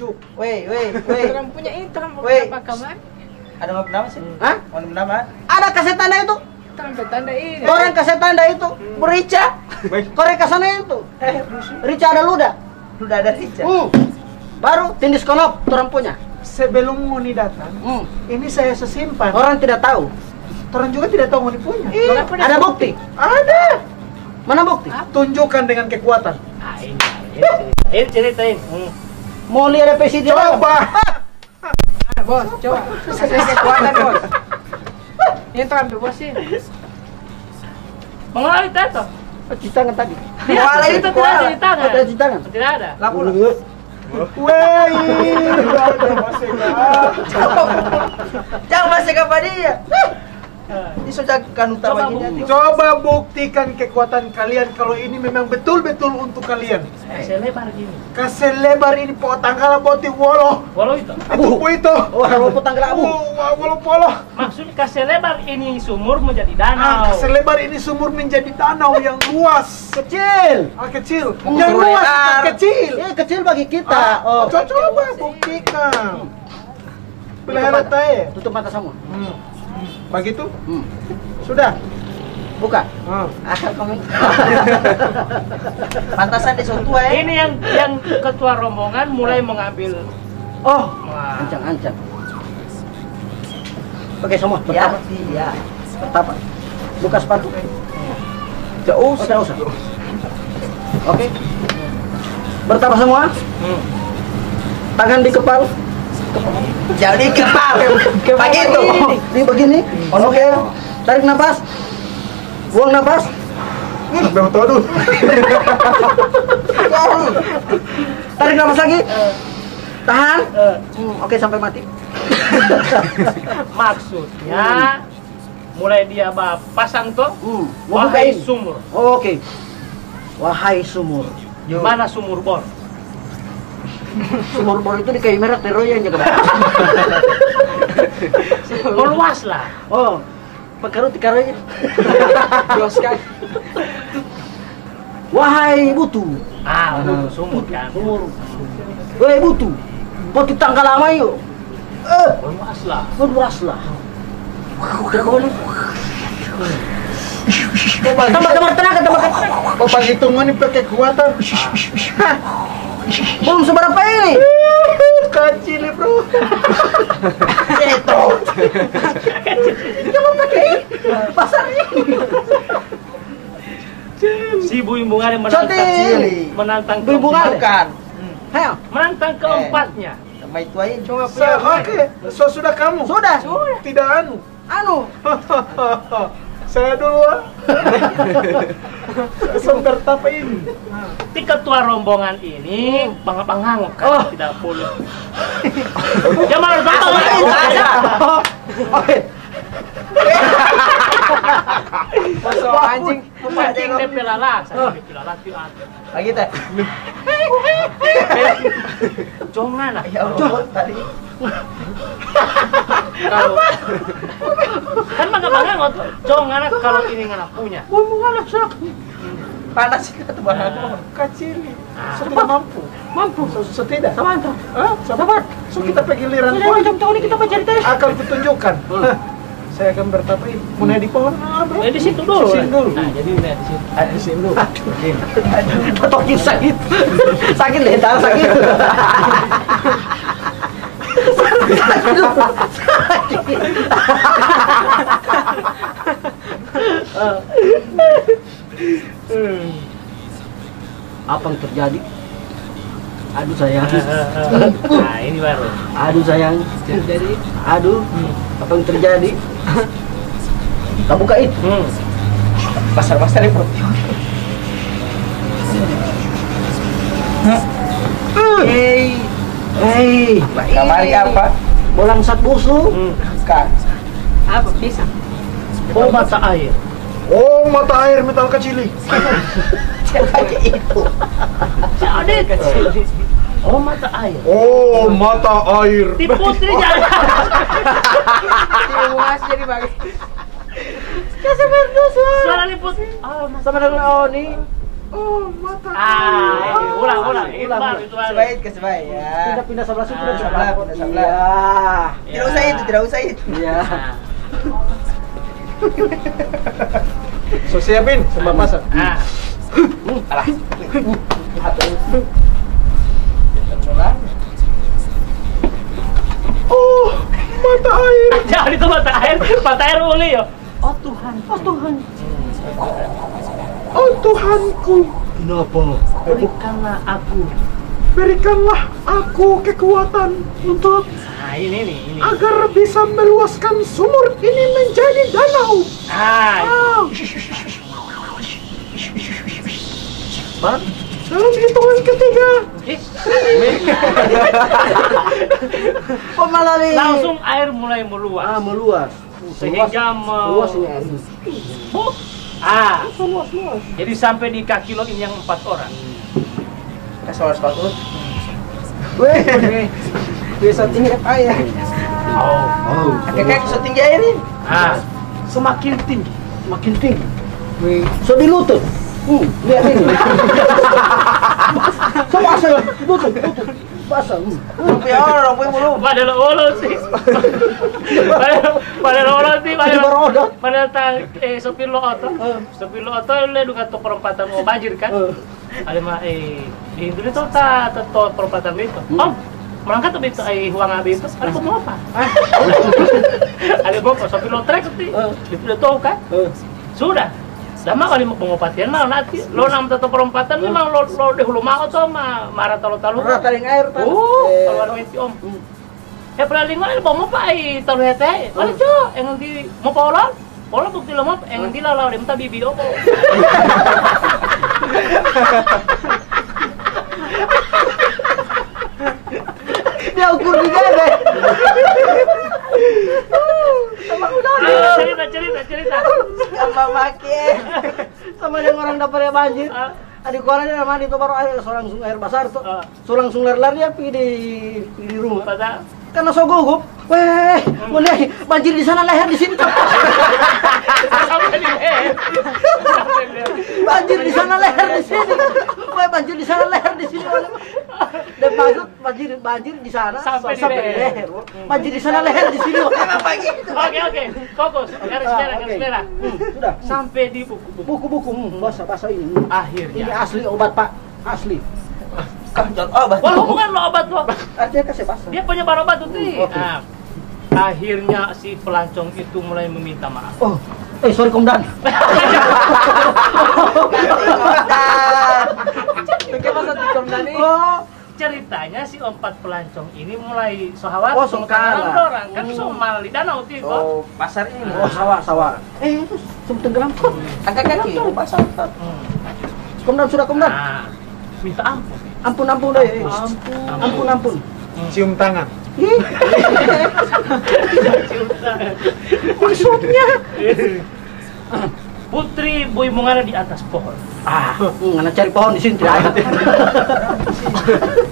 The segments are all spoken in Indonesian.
cuk. Weh. Orang punya itu kan Weh. apa kamar? Ada mau nama sih? Hah? Mau nama? Ada kaset tanda itu. Kan tanda ini. Orang kaset tanda itu. Berica. Korek kesana itu. Rica ada luda. Udah ada Rica. Baru tindis konop orang punya. Sebelum Moni datang, ini saya sesimpan. Orang tidak tahu. Orang juga tidak tahu Moni punya. Iya, ada bukti. Ada. Mana bukti? Tunjukkan dengan kekuatan. Ah, ini ceritain. Mau lihat PC di dalam? Coba. Bos, coba. Kasih kekuatan, Bos. Ini tuh ambil bos ini. Mengalami tato. Cuci tangan tadi. Koala itu tidak ada di tangan. Ada cuci tangan. Tidak ada. Lapu. Wei. Jangan masih kapan dia. Ini sudah kan utama gini. Coba buktikan kekuatan kalian kalau ini memang betul-betul untuk kalian. Selebar gini. Kasih lebar ini po tanggala boti wolo. Walau itu. Itu po itu. Oh, kalau putang gelabu. Wolo polo. Maksudnya kasih lebar ini sumur menjadi danau. Kasih lebar ini sumur menjadi danau yang luas. Kecil. Kecil. Yang luas bukan kecil. Iya, kecil bagi kita. Coba buktikan. Pelihara tae. Tutup mata semua. Begitu? Sudah. Buka. Asal kamu. Pantasan di tua ya. Ini yang ketua rombongan mulai mengambil. Oh, Wah. ancang. Pakai semua. Ya, Pertama. ya. Pertama. Buka sepatu. Jauh, tidak usah. Oke. Bertapa semua. Tangan di kepala. Jadi kepala. Begitu. Di begini. Oke. Tarik nafas. Buang nafas. Betul. Tarik nafas lagi. Tahan. Oke, sampai mati. Maksudnya mulai dia pasang tuh. Wahai sumur. Oke. Wahai sumur. Di mana sumur bor? Sumur bor itu di kayu merah teroy yang jaga. Meluas lah. Oh. Pekaru tikaroy. Jos kan. Wahai butu. Sumur kan. Sumur. Wahai butu. Butu tanggal lama yuk. Meluas lah. Berluaslah. Tidak boleh. Tambah tenaga. Oh, begitu Moni pakai kekuatan. Belum seberapa ini. Kecil, bro. Itu. Kamu pakai pasar ini. Si Bu Imbungan yang Cantik. menantang Bu Imbungan. bukan. Ayo. Menantang keempatnya. Sama itu aja. Coba punya. Oke, sudah kamu. Sudah. Tidak anu. Saya dulu. Sebentar apa ini? Si ketua rombongan ini bangga-bangga kan tidak boleh. Jangan Oke. Masuk anjing. Pancing de pelala, saya de pelala tu ada. Lagi teh. Jongan lah. Ya Allah tadi. Kalau kan bangga-bangga ngotot. Jongan kalau ini ngana punya. Ngomong sok. Panas sih kata bang. Kecil. Saya tidak mampu. Mampu. Saya tidak. Sama antar. Sabar. So kita pergi liran Sudah pohon. macam ini kita mencari teh. Akan kutunjukkan. Saya akan bertapa ini. Mau naik di pohon, bro. Di situ dulu. Di sini dulu. Nah, jadi udah di situ. Di sini dulu. Tokin sakit. Sakit deh, tak sakit. Apa yang terjadi? Aduh sayang. Nah, ini baru. Aduh sayang. Jadi Aduh. Apa yang terjadi? Tak bukain. Pasar-pasar ini perut. Hei. Kamari apa? Bolang sat busu. Kan. apa pisang? Oh, mata air. Oh, mata air metal kecil. Kayak itu. Jadi kecil. Oh, mata air. Oh, mata air. Di putri jangan. Luas jadi bagus. Kasih berdua. Suara liput. Sama dengan Oni. Oh, mata Ulang. ulang. Itu baru, itu baru. Sebaik ke sebaik ya. Pindah sebelah situ. Pindah sebelah. Iya. Tidak usah itu. Iya. So siapin sembah masak. Alah. Oh, mata air. Jangan itu mata air uli ya. Oh Tuhan. Oh Tuhanku. Kenapa? Berikanlah aku kekuatan untuk Nah, ini. agar bisa meluaskan sumur ini menjadi danau. Dalam hitungan ketiga. Kok malah nih? Langsung air mulai meluas. Meluas. Sehingga Meluas ini air. Meluas. Jadi sampai di kaki lo ini yang 4 orang. Kasih warna sepatu. Weh. Bisa tinggi air. Kakek setinggi air ini. Semakin tinggi. Makin tinggi. Weh. So di lutut. Lihat ini. So basah lutut. Basah. Punya orang, punya mulu. Padahal olo sih. Padahal olo sih. Padahal sopir lo oto le duka to perempatan mau banjir kan. Ada mah di Indonesia to perempatan itu. Melangkah tuh itu huang abi itu. Ada mau apa? Ada mau sopir lo trek tuh. Itu udah tahu kan? Sudah. Sama kali mau pengobatian mah nanti lo nam tetap perempatan memang lo deh lu mau tuh mah marah talu Taring air kan. Kalau menti om. Pernah lingkungan ini mau apa talu hete. Kalau cok yang di mau pola bukti lo mau yang di lalau dia minta bibi opo. Dia ukur juga deh. Cerita. Sama makin. Sama yang orang dapatnya banjir. Adik orang dia mandi itu baru air besar tuh. So langsung lari dia pergi di rumah. Karena so gugup. Weh, mulai banjir di sana leher di sini. Banjir di sana leher di sini. Weh, banjir di sana leher di sini. Dan maksud banjir di sana sampai di leher. Banjir di sana leher di sini. Oke. Fokus. Garis merah. Sudah. Sampai di Buku bahasa ini. Ini akhirnya. asli obat, Pak. Asli. Obat. Wah, bukan lo obat lo. Artinya kasih bahasa. Dia punya baru obat tuh. Akhirnya si pelancong itu mulai meminta maaf. Sorry Komdan. Ceritanya si 4 pelancong ini mulai sohawat kalah. orang kan somal di danau tuh. Pasar ini. Sawah. Itu sumber tenggelam. Angkat kaki. Pasar. Komdan sudah Komdan. Minta ampun. Ampun deh. Ampun. Cium tangan. Maksudnya Putri Boy Mungana di atas pohon. ngana cari pohon di sini tidak ada.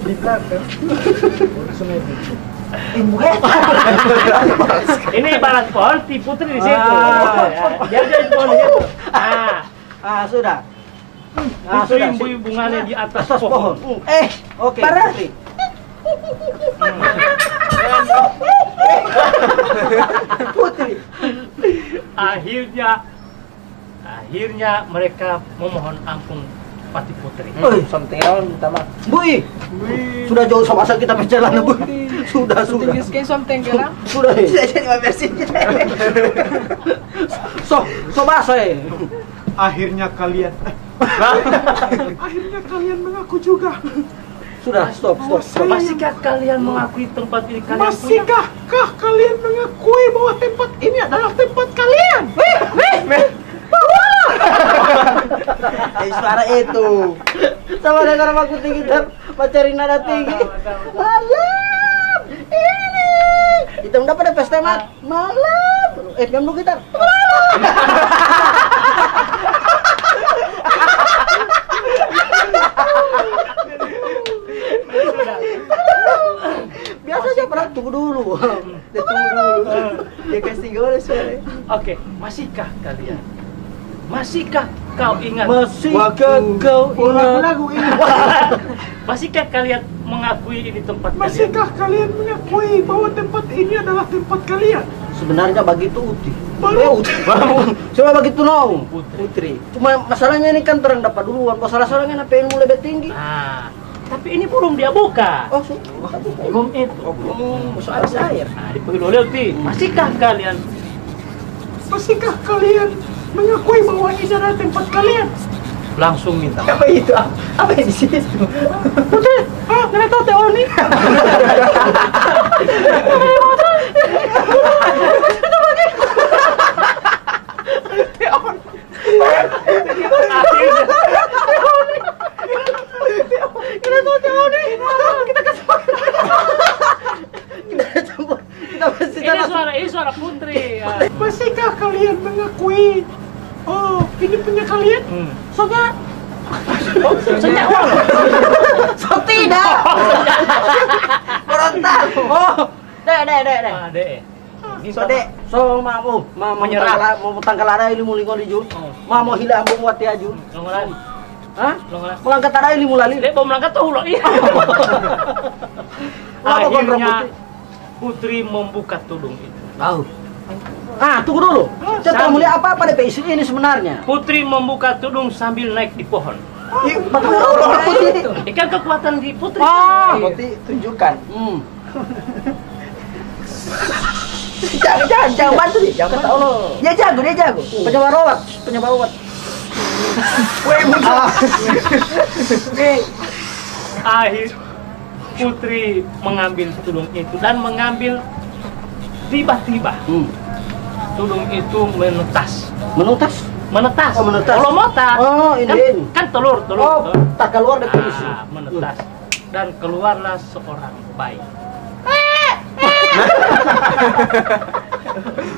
Di belakang. Ini barat pohon, si Putri di situ. Dia di pohon di situ. Sudah. Putri Boy Mungana di atas pohon. Oke. Putri. Akhirnya mereka memohon ampun Pati Putri. Something else minta maaf. Bui. Sudah jauh sama kita perjalanan, Bu. Sudah. Sudah. Tidak jadi versi kita. So bahasa Akhirnya kalian mengaku juga. Sudah, stop. Masihkah kalian mengakui tempat ini kalian punya? Masihkah kalian mengakui bahwa tempat ini adalah tempat kalian? Suara itu. Sama dengan aku tinggi dan pacarin nada tinggi. Malam ini. Kita udah pada pesta mat. Malam. Jam dulu gitar. Biasa aja pernah tunggu dulu. Dia kasih gue suara. Oke, masihkah kalian? Masihkah kau ingat? Masihkah kau ingat? Lagu ini. Masihkah kalian mengakui ini tempat kalian? Masihkah kalian mengakui bahwa tempat ini adalah tempat kalian? Sebenarnya begitu Uti. Baru. Cuma begitu no. Putri. Cuma masalahnya ini kan terang dapat duluan. Masalah-salahnya apa ilmu lebih tinggi. Nah, tapi ini belum dia buka. Oh, sudah. Belum itu. Masuk air. Nah, dipanggil oleh Uti. Masihkah kalian? Masihkah kalian mengakui bahwa ini adalah tempat kalian? Langsung minta. Apa itu? Apa yang di situ? Putri, nggak tahu Teo nih. Kita tahu Teo nih. Kita kasih. Kita campur. Kita pasti Ini suara Putri. Ya. Masihkah kalian mengakui? Oh, ini punya kalian? soalnya. Sejak awal. So tidak. Berontak. Oh, dek. Ah, Dek. So, Dek. So mau Menyerah. mau tangkal ada ilmu lingkon diju. Mau hilang ambung wati aju. Longolan. Hah? Longolan. Melangkat ada ilmu lali. Dek mau melangkah tuh ulo. Iya. Apa kon Akhirnya rambut? Putri membuka tudung itu. Tahu. Ah, tunggu dulu. Kita Sambil. melihat apa pada isi ini sebenarnya. Putri membuka tudung sambil naik di pohon. Ikan kekuatan di Putri. Oh. Berarti tunjukkan. Jangan bantu dia. Jangan Kata Allah. Dia jago. Penyebab obat. Akhir Putri mengambil tudung itu dan mengambil tiba-tiba tudung itu menetas. Menutas. Menetas. Oh, menetas. Kalau motar. Oh, ini. Kan telur. Oh, tak keluar dari isi. Menetas. Dan keluarlah seorang bayi.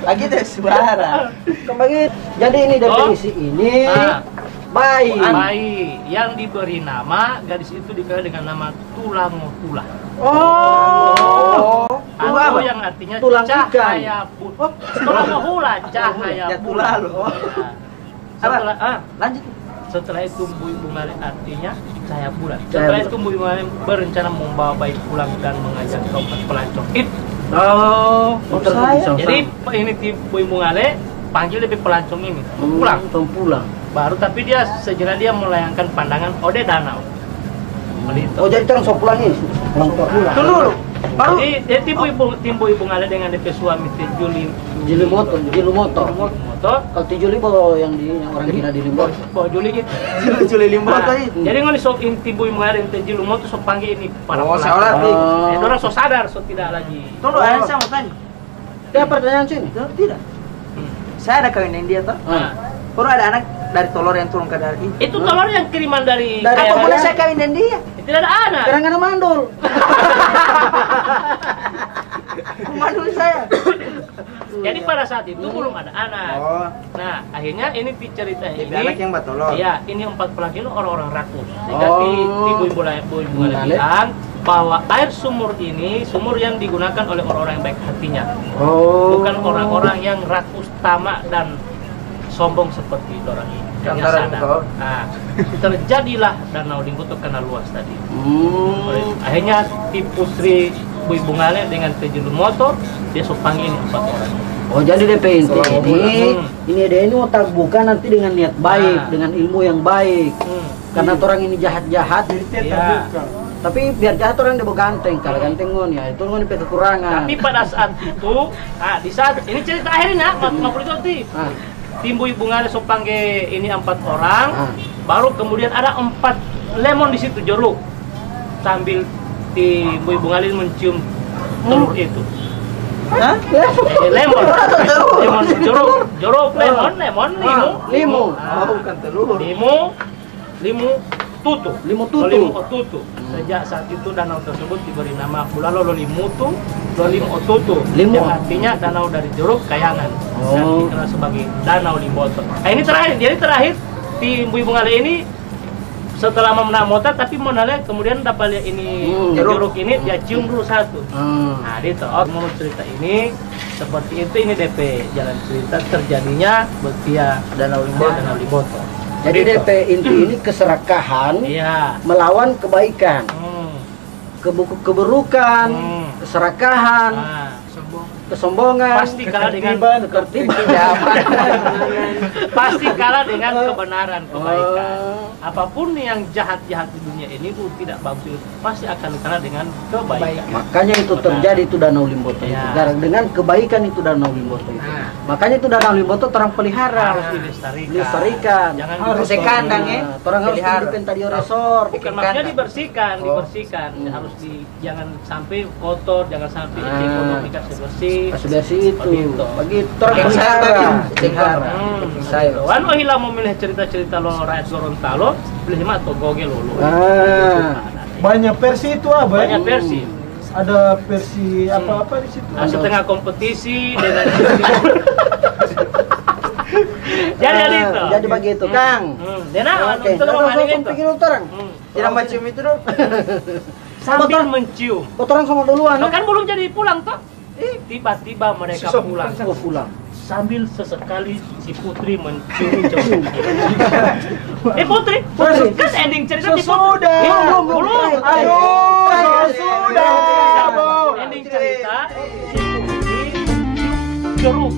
Lagi deh suara. Kembali. Jadi ini definisi ini. Bayi. Bayi yang diberi nama, gadis itu dikenal dengan nama Tulangohula. Oh. Atau yang artinya Tulang cahaya putih. Tulangohula, cahaya Ya tulah putih. lo. Setelah Lanjut. setelah itu Mbui Bungale artinya cahaya bulan. Cahaya Setelah bulan. itu Mbui Bungale berencana membawa bayi pulang dan mengajak keempat pelancong itu. Oh. Jadi ini tim Mbui Bungale panggil lebih pelancong ini pulang. Pulang. Baru tapi dia sejenak dia melayangkan pandangan ode danau. Melito. Oh, jadi terus pulang ini. Pulang. Tunggu dulu. Baru Jadi tim Mbui Bungale dengan DP suami Teh Jili motor. motor. Kalau Juli bawa yang orang kira di Limbor. Bawa Juli gitu. Juli Limbo tadi. Jadi ngoni sok inti Mbui Bungale Teh Juli motor sok panggil ini para Oh, pelancong. seolah Orang sok sadar sok tidak lagi. Tunggu, saya mau tanya. Dia pertanyaan sini. Tidak. Saya ada kawin dengan dia toh. Nah, Baru ada anak dari telur yang turun ke dari ini. itu telur yang kiriman dari Dari Apa kayangan. boleh saya kawin dengan dia? Tidak ada anak. Kadang-kadang mandul. Mandu saya. Jadi pada saat itu belum ada anak. Oh. Nah, akhirnya ini cerita ini. Jadi anak yang batolor. Iya, ini 4 pelancong itu orang-orang rakus. Sehingga Oh. di Ibu Bungale bilang bahwa air sumur ini sumur yang digunakan oleh orang-orang yang baik hatinya, Oh. bukan orang-orang yang rakus, tamak dan sombong seperti orang ini. Hanya Lantaran sadar. kau. Nah, terjadilah Danau Limboto karena luas tadi. Hmm. Akhirnya di Putri Mbui Bungale dengan Tejulu motor dia sok panggil ini 4 orang. Oh, jadi DP inti ini, Hmm. ini dia ini otak buka nanti dengan niat baik, Nah. dengan ilmu yang baik. Karena orang ini jahat-jahat, Iya. tapi biar jahat orang dia ganteng, kalau ganteng ngon ya itu ngon kekurangan. Tapi pada saat itu, di saat ini cerita akhirnya, nggak boleh ganti. Ah. Tim Mbui Bungale sok panggil ini 4 orang, Ah. baru kemudian ada 4 lemon di situ jeruk, sambil di Mbui Bungale mencium telur itu. Hah? Lemon jeruk, lemon, limu. Oh, bukan telur. Limu tutu. Limu tutu. Limu tutu. Sejak saat itu danau tersebut diberi nama Bulalo Lolimutu, Lolimu Tutu. Limu. Yang artinya danau dari jeruk kayangan. Dan Oh. dikenal sebagai Danau Limboto. Nah, ini terakhir. Jadi terakhir di Mbui Bungale ini setelah memenang motor tapi menalnya kemudian dapat lihat ini jeruk ini dia cium dulu satu. Nah, itu menurut cerita ini seperti itu, ini DP jalan cerita terjadinya via Danau Limboto. Jadi DP inti ini keserakahan Iya. melawan kebaikan. keburukan, keserakahan, kesombongan, pasti kalah dengan ketertiban, pasti kalah dengan kebenaran, kebaikan. Apapun yang jahat-jahat di dunia ini itu tidak bagus, pasti akan kalah dengan kebaikan. Makanya itu terjadi itu Danau Limboto itu. Dengan kebaikan itu Danau Limboto itu. Makanya itu Danau Limboto orang pelihara, harus dilestarikan. Jangan harus kandang ya. Orang harus dibikin tadi resort. Bukan maksudnya dibersihkan. Harus jangan sampai kotor, jangan sampai ekonomi kasih bersih itu. Begitu orang pelihara. Saya anu hila memilih cerita-cerita lo rakyat Gorontalo, beli mah to goge lolo. Banyak versi itu Banyak versi. Ada versi apa-apa di situ. Setengah kompetisi dengan jadi begitu, Kang. Dena oke. Pikir orang. Tidak mencium itu dong. Sambil mencium. Orang sama duluan. Kan belum jadi pulang toh. Tiba-tiba mereka pulang. Sambil sesekali si Putri mencium jauh. Putri, kan ending cerita di Putri. Belum. Ayo, sudah. Ending cerita si Putri jeruk